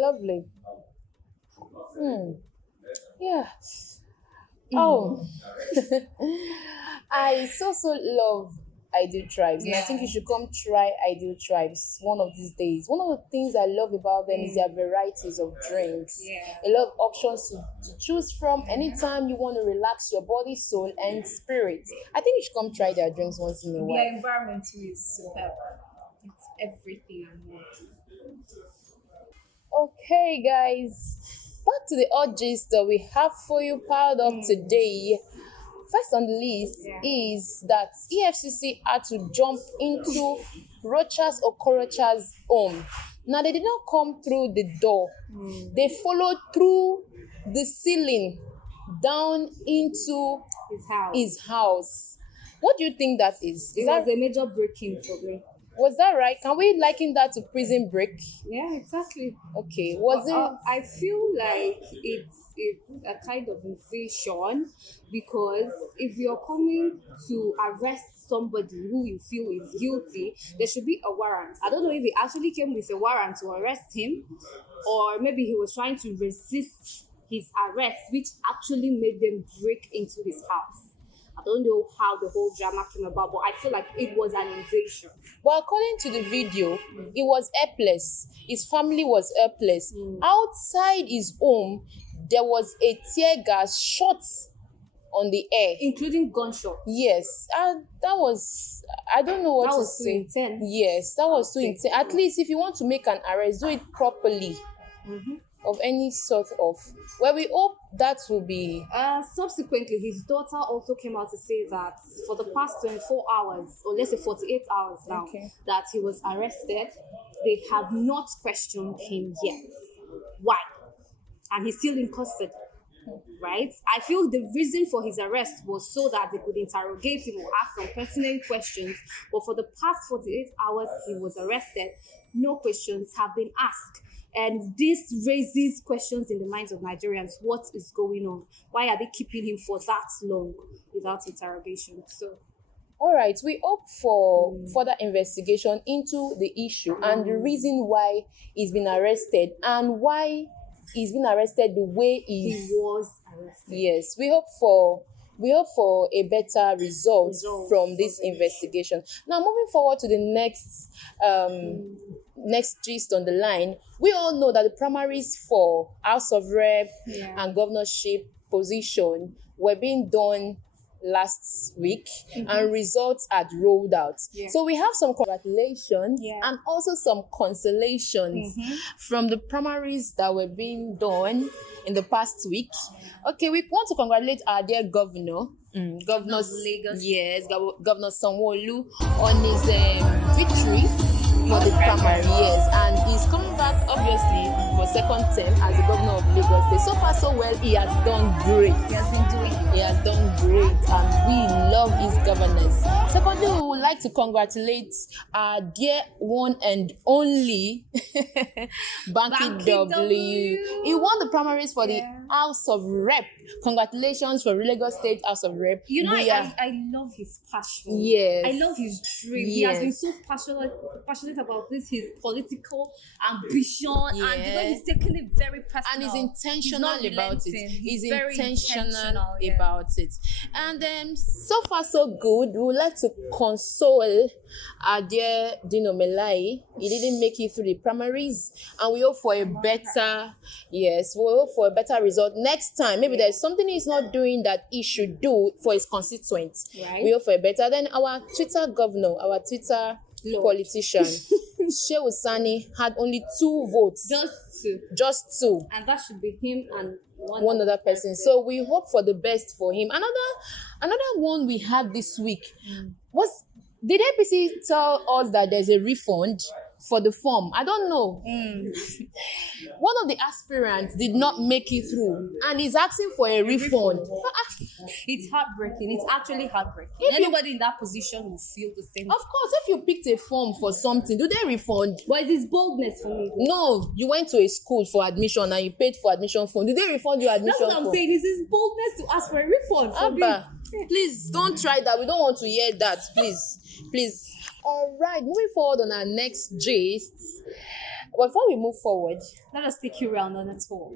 lovely. Yeah. Oh, I so love Ideal Tribes, and I think Yeah. you should come try Ideal Tribes one of these days. One of the things I love about them is their varieties of drinks. Yeah. A lot of options to choose from anytime you want to relax your body, soul, and spirit. I think you should come try their drinks once in a while. Their environment too is superb. It's everything and more. Okay, guys, back to the odd gist that we have for you piled up today. First on the list Yeah. is that EFCC had to jump into Rochas Okorocha's home. Now, they did not come through the door, they followed through the ceiling down into His house. his house. What do you think that is? It was a major break-in for me. Was that right? Can we liken that to prison break? Yeah, exactly. Okay, was it? I feel like it's a kind of invasion because if you're coming to arrest somebody who you feel is guilty, there should be a warrant. I don't know if he actually came with a warrant to arrest him, or maybe he was trying to resist his arrest, which actually made them break into his house. I don't know how the whole drama came about, but I feel like it was an invasion. Well, according to the video, he was helpless. His family was helpless. Outside his home, there was a tear gas shot on the air. Including gunshots. Yes, that was. I don't know what That to was too say. intense. Yes, that was too intense. At least if you want to make an arrest, do it properly. Of any sort of. Well, we hope that will be. Subsequently, his daughter also came out to say that for the past 24 hours, or let's say 48 hours now, Okay. that he was arrested, they have not questioned him yet. Why? And he's still in custody, right? I feel the reason for his arrest was so that they could interrogate him or ask some pertinent questions. But for the past 48 hours, he was arrested. No questions have been asked. And this raises questions in the minds of Nigerians. What is going on? Why are they keeping him for that long without interrogation? So, All right, we hope for further investigation into the issue and the reason why he's been arrested and why he's been arrested the way he he's. was arrested. Yes, we hope for a better result from this investigation. Now, moving forward to the next gist on the line, we all know that the primaries for House of Rep Yeah. and governorship position were being done last week and results had rolled out. Yeah. So we have some congratulations Yeah. and also some consolations from the primaries that were being done in the past week. Okay, we want to congratulate our dear governor, Governor Of Lagos. Yes, Governor Sanwo-Olu on his victory for the primary. Yes, and he's coming back obviously for second term as the governor of Lagos State. So far, so well. He has done great. He has been doing He has done great, and we love his governance. Secondly, we would like to congratulate our dear one and only Banky W. He won the primaries for the House of Rep. Congratulations for Lagos State House of Rep. You know, We are- I love his passion. Yes. I love his dream. He has Yes. been so passionate about this, his political ambition, and the way Yes. he's taken it very personal. and he's intentional not about it. relenting. He's very intentional yeah. about it. And so far so good. We would like to console our dear Dino Melai. He didn't make it through the primaries, and we hope for a better. Yes, we hope for a better result next time. Maybe there's something he's not doing that he should do for his constituents. Right. We hope for a better. Then our Twitter governor, our Twitter politician, Shehu Sani, had only 2 votes. Just two. And that should be him and One other person. So we hope for the best for him. Another one we had this week was, did APC tell us that there's a refund for the form? I don't know. One of the aspirants did not make it through and is asking for a refund. It's heartbreaking. It's actually heartbreaking. If you- Anybody in that position will feel the same. Of course, if you picked a form for something, do they refund? But it's boldness for me. No, you went to a school for admission and you paid for admission fund. Do they refund your admission That's what I'm fund? saying. It's his boldness to ask for a refund. For me. Abba, Please don't try that. We don't want to hear that. Please. All right, moving forward on our next gist. Before we move forward, Let us take you around on a tour.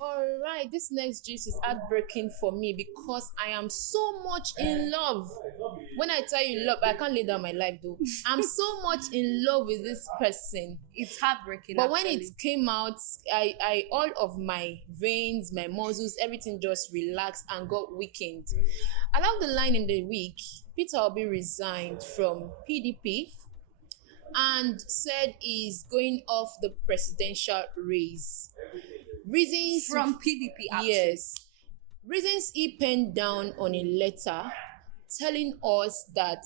all right, this next gist is heartbreaking for me because I am so much in love. When I tell you love, I can't lay down my life though. I'm so much in love with this person. It's heartbreaking. But when actually. it came out, I all of my veins, my muscles, everything just relaxed and got weakened. Along the line in the week, Peter Obi resigned from PDP and said he's going off the presidential race. Reasons from PDP, actually. yes, reasons he penned down on a letter telling us that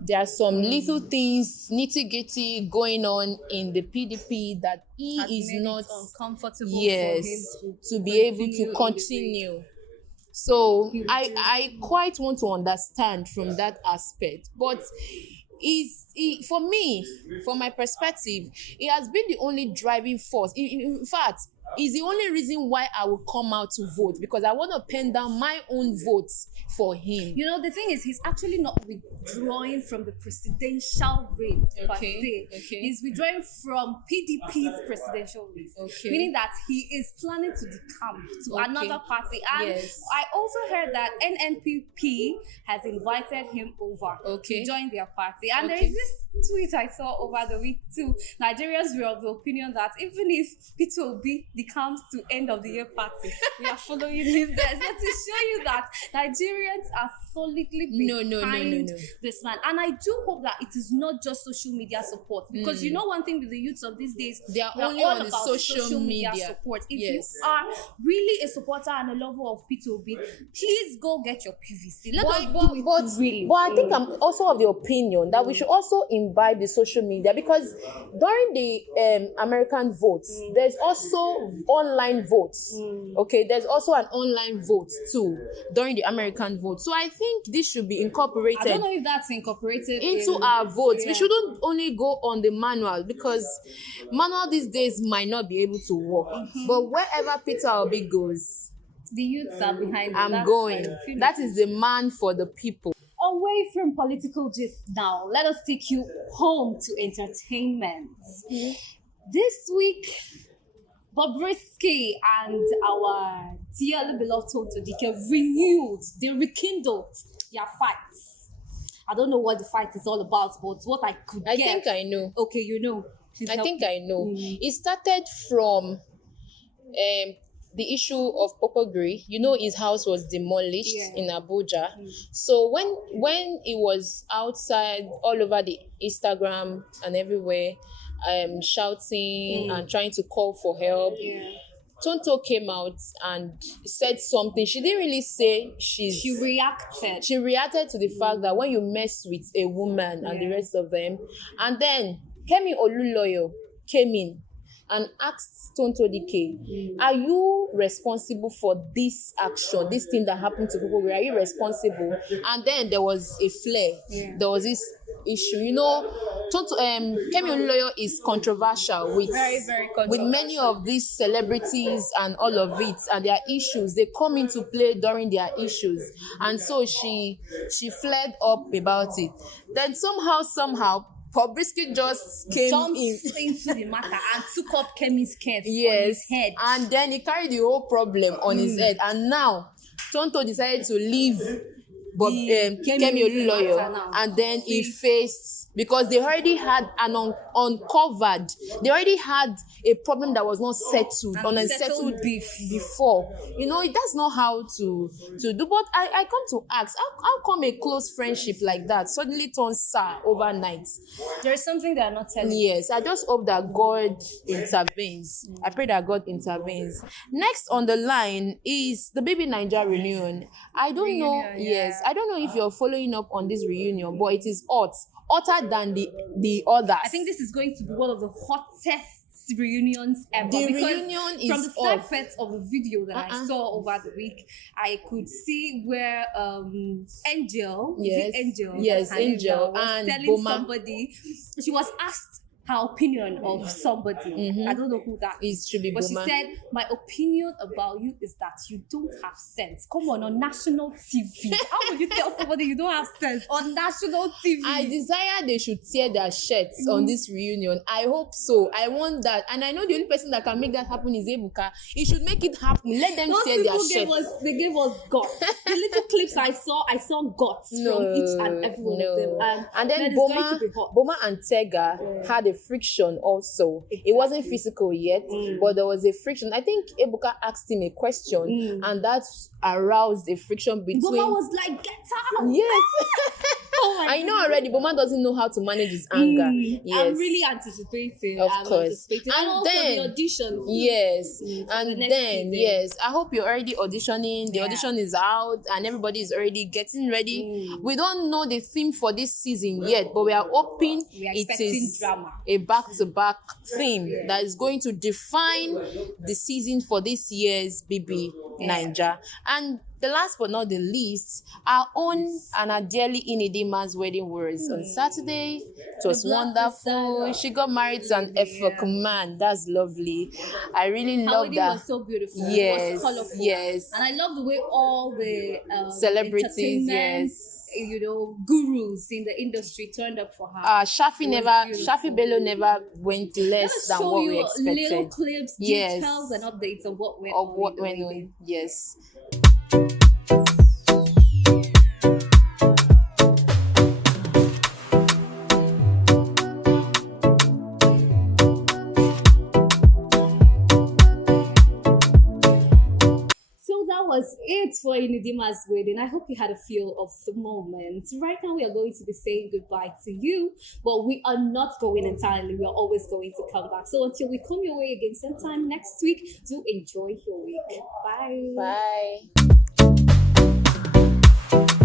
there are some little things, nitty-gritty going on in the PDP that he Has is made not it uncomfortable yes for him to be able continue in to the continue. So He will do. I quite want to understand from that aspect, but for me, from my perspective, it has been the only driving force. In fact, is the only reason why I will come out to vote, because I want to pen down my own votes for him. You know, the thing is, he's actually not withdrawing from the presidential race per Okay, se. okay. He's withdrawing from PDP's presidential race. Okay. Meaning that he is planning to decamp to Okay. another party. And Yes. I also heard that NNPP has invited him over Okay. to join their party. And there Okay. is this tweet I saw over the week too. Nigerians were of the opinion that even if Peter Obi decamps to end of the year party, we are following him there. So to show you that Nigerians are solidly behind No. this man. And I do hope that it is not just social media support. Because you know one thing with the youths of these days, They are we only all on the about social media. support. If Yes. you are really a supporter and a lover of Peter Obi, please go get your PVC. Let us do it really. But I think I'm also of the opinion that we should also imbibe the social media, because during the American votes, there's also online votes. Okay, there's also an online vote too during the American vote. So I think this should be I incorporated don't know if that's incorporated into in, our votes. We yeah. shouldn't only go on the manual, because manual these days might not be able to work. But wherever Peter Obi goes, the youths are behind. I'm That's going. my opinion. That is the man for the people. Away from political gist now, let us take you home to entertainment. This week, Bobrisky and our dearly beloved Tonto Dike they rekindled their fights. I don't know what the fight is all about, but what I could I get. think I know. Okay, you know. Please I help think me. I know. It started from the issue of Popogri. You know, his house was demolished Yeah. in Abuja. So when it was outside all over the Instagram and everywhere, shouting and trying to call for help, Yeah. Tonto came out and said something. She didn't really say She reacted. she reacted to the fact that when you mess with a woman and the Yeah. rest of them, and then Kemi Oluloyo came in and asked Tonto Dike, are you responsible for this action, this thing that happened to people? Are you responsible? And then there was a flare. Yeah. There was this issue. You know, Kemi Oluloyo is controversial with Very, very with many of these celebrities and all of it, and their issues. They come into play during their issues, and so she flared up about it. Then somehow Bobrisky just came Jumped in. into the matter and took up Kemi's case on Yes, his head. and then he carried the whole problem on his head, and now Tonto decided to leave But Kemi Olunloyo, matter now. and then he faced, because they already had an uncovered, they already had a problem that was not settled, unsettled beef. before. That's not how to do. But I come to ask, how come a close friendship like that suddenly turns sour overnight? There is something they are not telling. Yes, I just hope that God intervenes. I pray that God intervenes. Next on the line is the Baby Naija reunion. I don't know. Yes, I don't know if you're following up on this reunion, but it is hotter than the others. I think this is going to be one of the hottest reunions ever. The because reunion is from the snippets of the video that I saw over the week, I could see where Angel, yes, is it Angel? yes, Her name Angel was and telling Boma. somebody, she was asked her opinion of somebody. I don't know who that It should be but Boma. she said, my opinion about you is that you don't have sense. Come on national TV. How would you tell somebody you don't have sense on national TV? I desire they should tear their shirts on this reunion. I hope so. I want that. And I know the only person that can make that happen is Ebuka. He should make it happen. Let them Those tear their people shirts. they gave us guts. The little clips I saw guts from each and every one of them. And then it's going to be hot. Boma and Tega had a friction also. It wasn't physical yet, but there was a friction. I think Ebuka asked him a question, and that aroused a friction between. Boma was like, get out! Yes. Oh my I know already. Boma doesn't know how to manage his anger. Yes. I'm really anticipating. Of I'm course. anticipating. And And also then- the audition. Yes, the and next then season. yes, I hope you're already auditioning. The Yeah. audition is out, and everybody is already getting ready. We don't know the theme for this season yet, but we are hoping We are it expecting is drama. a back-to-back theme that is going to define the season for this year's BB Naija. And the last but not the least, our own Anna Dearly Inidima's wedding was on Saturday. It was The black wonderful. sister. She got married to an Efok man. That's lovely. I really Her love wedding that. was so beautiful. Yes, It was colorful. yes. And I love the way all the Celebrities, entertainment, yes. Gurus in the industry turned up for her. Shafi beautiful. Shafi Bello never went Let less us than show what we you little expected. clips, Yes. details, and updates of what went Of on. what in the went wedding. on. Yes. So that was it for Inidima's wedding. I hope you had a feel of the moment. Right now, we are going to be saying goodbye to you, but we are not going entirely. We are always going to come back. So until we come your way again sometime next week, do enjoy your week. Bye. Bye.